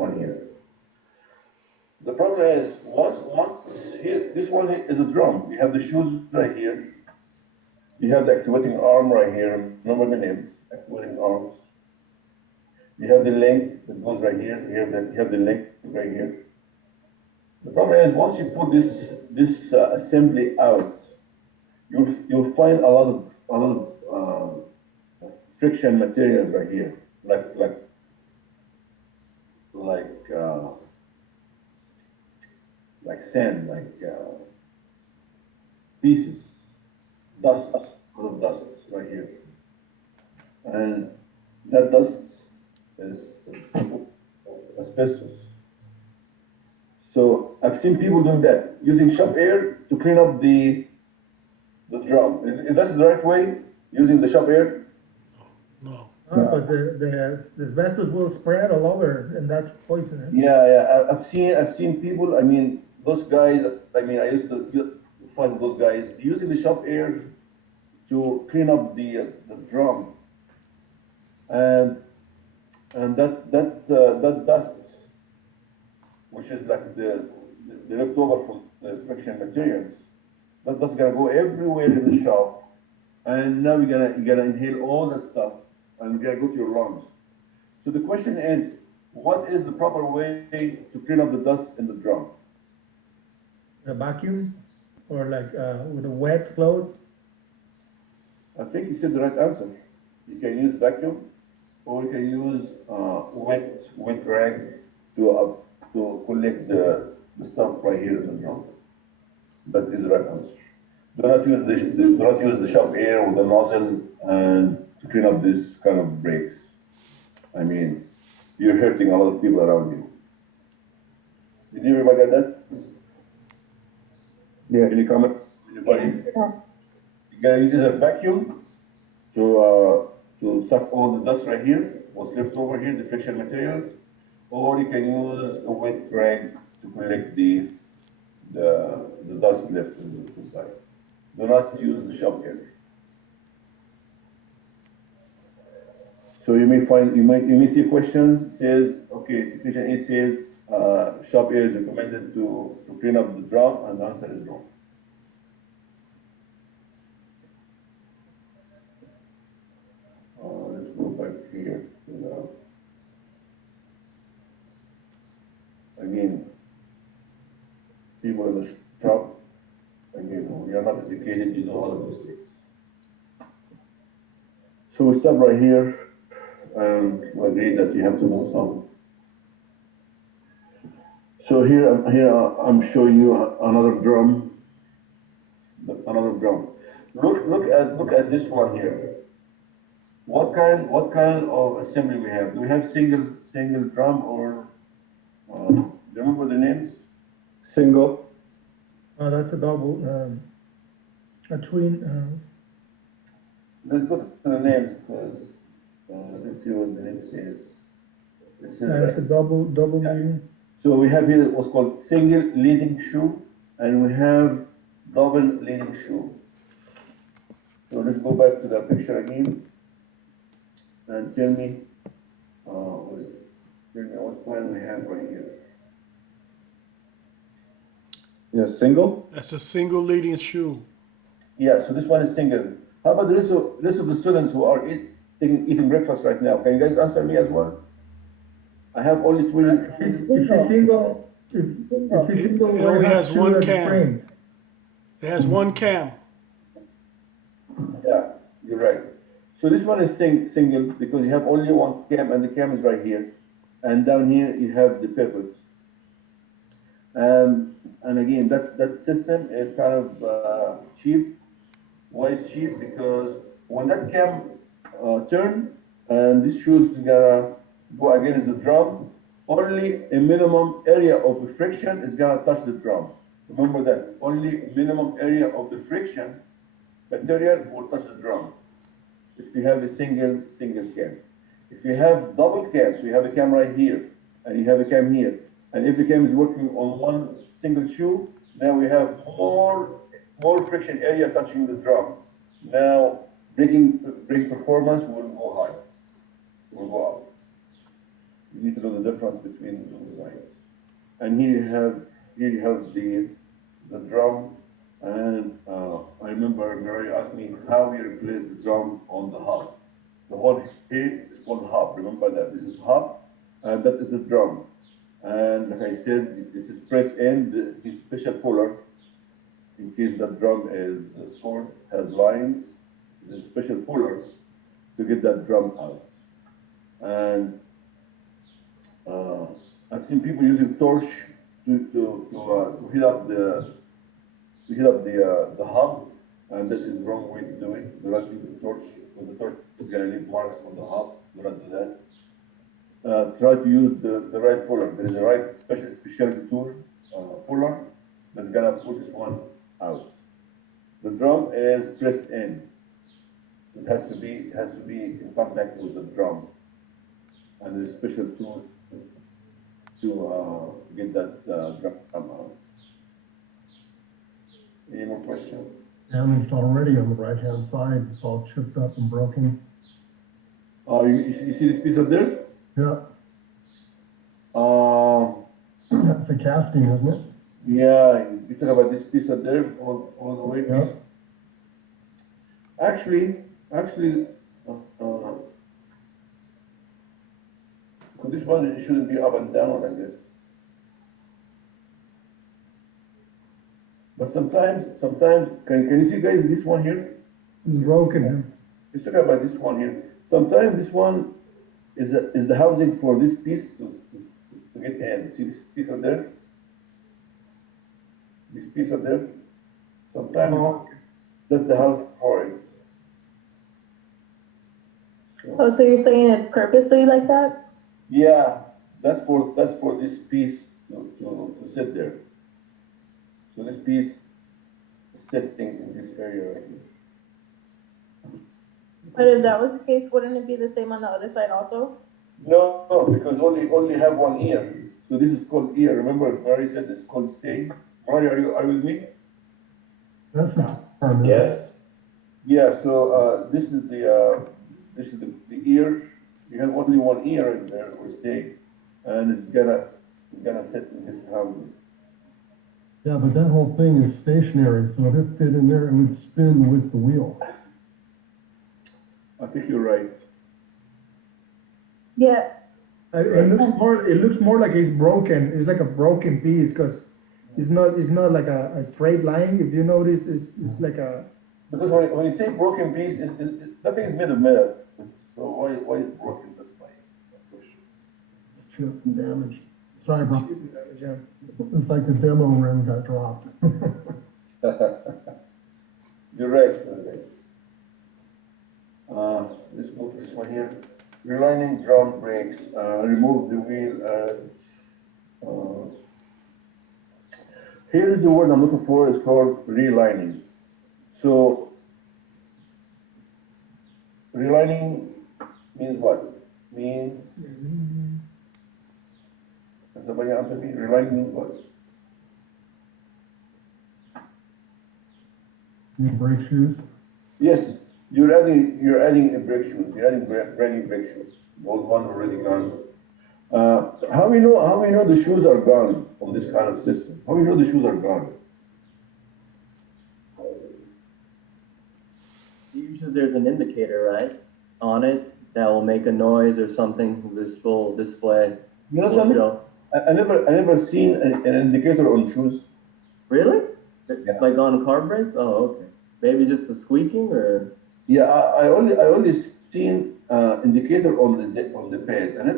one here. The problem is, once here, this one is a drum. You have the shoes right here. You have the actuating arm right here. Remember the name, actuating arms. You have the link that goes right here. You have the link right here. The problem is, once you put this assembly out, you'll find a lot of friction material right here, like sand, pieces, dust, a lot of dust right here, and that dust is asbestos. So I've seen people doing that, using shop air to clean up the drum. Is that the right way? Using the shop air? No. But the asbestos will spread all over, and that's poisonous. Yeah. I've seen people. I mean, those guys. I mean, I used to find those guys using the shop air to clean up the drum, and that dust, which is like the leftover from the friction materials, that's gonna go everywhere in the shop, and now you're gonna inhale all that stuff, and it's gonna go to your lungs. So the question is, what is the proper way to clean up the dust in the drum? A vacuum, or like with a wet cloth. I think you said the right answer. You can use vacuum, or you can use wet rag to collect the stuff right here in the drum. That is the right answer. Do not use the shop air or the nozzle and to clean up this kind of breaks. I mean, you're hurting a lot of people around you. Did you everybody get that? Yeah. Any comment? Anybody? Yeah. You gotta use a vacuum to suck all the dust right here, what's left over here, the friction materials, or you can use a wet rag to collect the dust left inside. Do not use the shop air. So you may see a question says, okay, question A says shop air is recommended to clean up the drum, and the answer is wrong. Let's go back here to again, people in the shop, again, you're not educated, you do all of mistakes. So we stop right here, and we agree that you have to know some. So here I'm showing you another drum. Look at this one here. What kind of assembly we have? Do we have single drum, or do you remember the names? Single. That's a double, a twin. Let's go to the names, because let's see what the name says. It's a double meaning. So we have here what's called single leading shoe, and we have double leading shoe. So let's go back to the picture again, and tell me what plan we have right here. Yeah, single. That's a single leading shoe. Yeah, so this one is single. How about the rest of the students who are eating breakfast right now? Can you guys answer me as well? I have only 20. If he's single, if he's single, It only has one shoe cam. frames. It has one cam. Yeah, you're right. So this one is single because you have only one cam, and the cam is right here, and down here you have the pivot. And again, that system is kind of cheap. Why is cheap? Because when that cam turn and this shoe is gonna go against the drum, only a minimum area of the friction is gonna touch the drum. Remember that, only minimum area of the friction material will touch the drum. If you have a single cam. If you have double cams, so you have a cam right here, and you have a cam here, and if the cam is working on one single shoe, now we have more friction area touching the drum. Now brake performance will go high, will go up. You need to know the difference between the two designs. And here you have the drum, and I remember Mary asked me how we replace the drum on the hub. The whole head is called hub. Remember that this is hub, and that is the drum. And like I said, this is press in this special puller in case the drum is scored, has lines. There's a special puller to get that drum out. And I've seen people using torch to heat up the hub, and that is the wrong way to do it. Do not use the torch, because the torch is gonna leave marks on the hub. Do not do that. Try to use the right puller. There is a right specialty tool puller that's gonna pull this one out. The drum is pressed in. It has to be in contact with the drum, and there's a special tool to get that drum out. Any more questions? Damaged already on the right-hand side, it's all chipped up and broken. You see this piece up there? Yeah, that's the casting, isn't it? Yeah, you talk about this piece up there, all the way Yeah. piece. Actually, this one it shouldn't be up and down, I guess. But sometimes, can you see guys this one here? It's broken. Let's talk about this one here. Sometimes this one is the housing for this piece to get in. See this piece up there? This piece up there? Sometimes Oh. that's the housing for it. Oh, so you're saying it's purposely like that? Yeah, that's for this piece to sit there. So this piece is sitting in this area right here. But if that was the case, wouldn't it be the same on the other side also? No, because only have one ear. So this is called ear. Remember, Mary said it's called stay. Mary, are you with me? That's the term, isn't it? Yeah. So this is the ear. You have only one ear in there or stay, and it's gonna sit in this housing. Yeah, but that whole thing is stationary, so if it fit in there, it would spin with the wheel. I think you're right. Yeah, It looks more like it's broken. It's like a broken piece because it's not like a straight line. If you notice, it's like a. Because when you say broken piece, nothing is made of metal. So why is broken? That's my question. It's chipped and damaged. Sorry, bro. Yeah. It's like the demo rim got dropped. You're right, guys. Let's go to this one here. Relining drum brakes. Remove the wheel. Here's the word I'm looking for. It's called relining. So relining means what? Means. Can somebody answer me? Relining means what? New brake shoes. Yes, you're adding a brake shoes. You're adding brand new brake shoes. The old one already gone. How we know the shoes are gone on this kind of system? How we know the shoes are gone? Usually there's an indicator, right, on it that will make a noise or something. This will display. You know will something? show. I never seen an indicator on shoes. Really? Yeah. Like on car brakes? Oh, okay. Maybe just the squeaking or. Yeah, I only seen indicator on the pads. I don't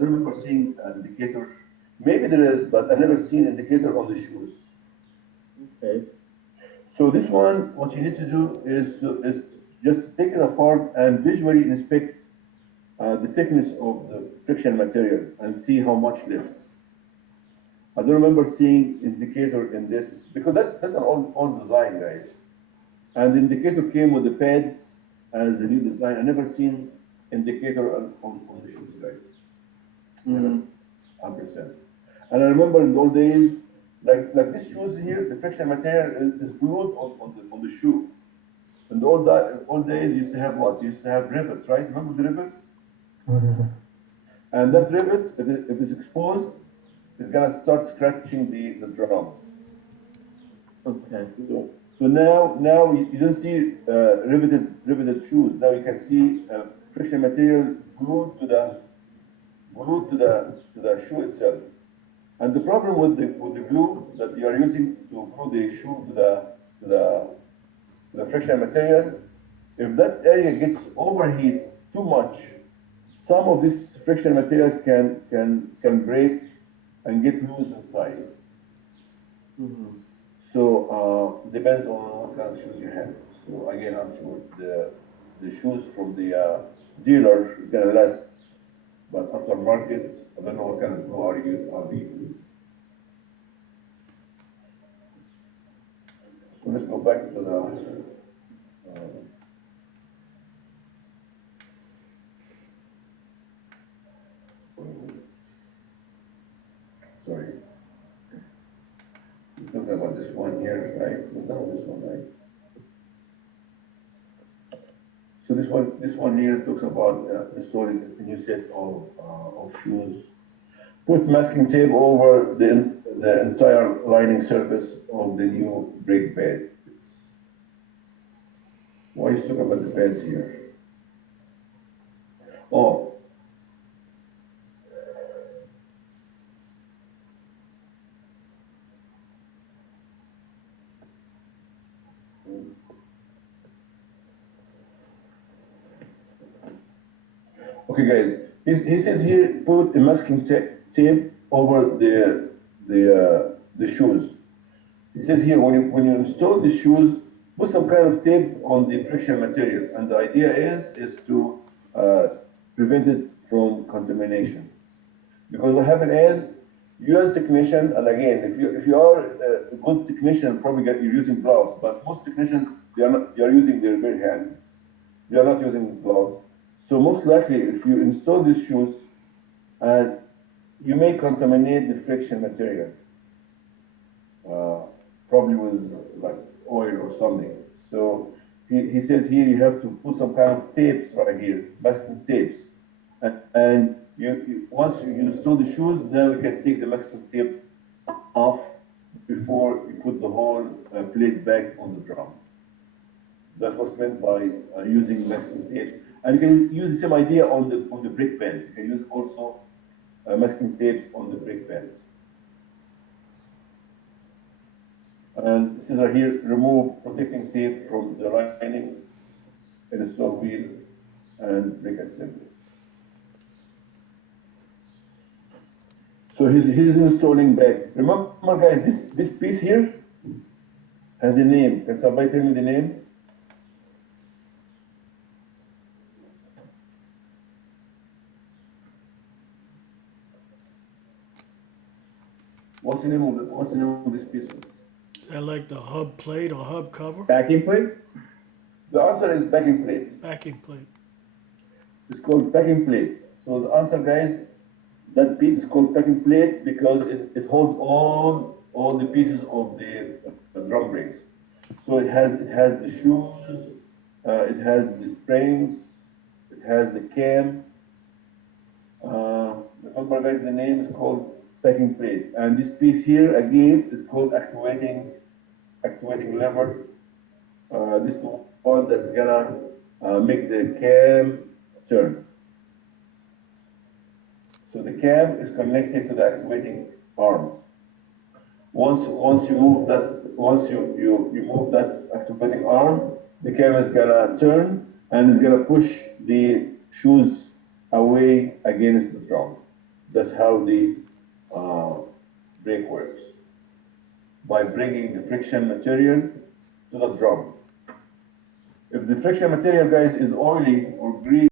remember seeing an indicator. Maybe there is, but I never seen indicator on the shoes. Okay. So this one, what you need to do is just take it apart and visually inspect the thickness of the friction material and see how much left. I don't remember seeing indicator in this because that's an old design, guys. And the indicator came with the pads as the new design. I never seen indicator on the shoes, guys. Mm-hmm. 100%. And I remember in the old days, like this shoes here, the friction material is glued on the shoe. In the old days, you used to have what? You used to have rivets, right? Remember the rivets? And that rivet, if it's exposed, it's gonna start scratching the drum. Okay. So now you don't see riveted shoes. Now you can see friction material glued to the shoe itself. And the problem with the glue that you are using to glue the shoe to the friction material, if that area gets overheat too much, some of this friction material can break and get loose inside. Mm-hmm. So depends on what kind of shoes you have. So again, I'm sure the shoes from the dealer is gonna last, but aftermarket, I don't know what kind of glue are they using. So let's go back to the. Sorry. We're talking about this one here, right? We're done with this one, right? So this one here talks about installing a new set of shoes. Put masking tape over the entire lining surface of the new brake pad. Why is talking about the pads here? Oh, okay, guys. He says here put a masking tape over the shoes. It says here when you install the shoes, put some kind of tape on the friction material, and the idea is to prevent it from contamination. Because what happens is, you as technician, and again, if you are a good technician, probably you're using gloves, but most technicians they are using their bare hands. They are not using gloves. So most likely, if you install these shoes, and you may contaminate the friction material. Probably with like oil or something. So he says here you have to put some kind of tapes right here, masking tapes. And once you install the shoes, then we can take the masking tape off before you put the whole plate back on the drum. That's what's meant by using masking tape. And you can use the same idea on the brake pads. You can use also masking tapes on the brake pads. And this is right here, remove protecting tape from the linings, install wheel, and brake assembly. So he's installing back. Remember guys, this piece here has a name. Can somebody tell me the name? What's the name of this piece? Is that like the hub plate or hub cover? Backing plate? The answer is backing plate. Backing plate. It's called backing plate. So the answer, guys, that piece is called backing plate because it holds all the pieces of the drum brakes. So it has the shoes, it has the springs, it has the cam. Remember, guys, the name is called backing plate, and this piece here again is called actuating lever. This is the one that's gonna make the cam turn. So the cam is connected to the actuating arm. Once you move that actuating arm, the cam is gonna turn and is gonna push the shoes away against the drum. That's how the brake works. By bringing the friction material to the drum. If the friction material, guys, is oily or greasy,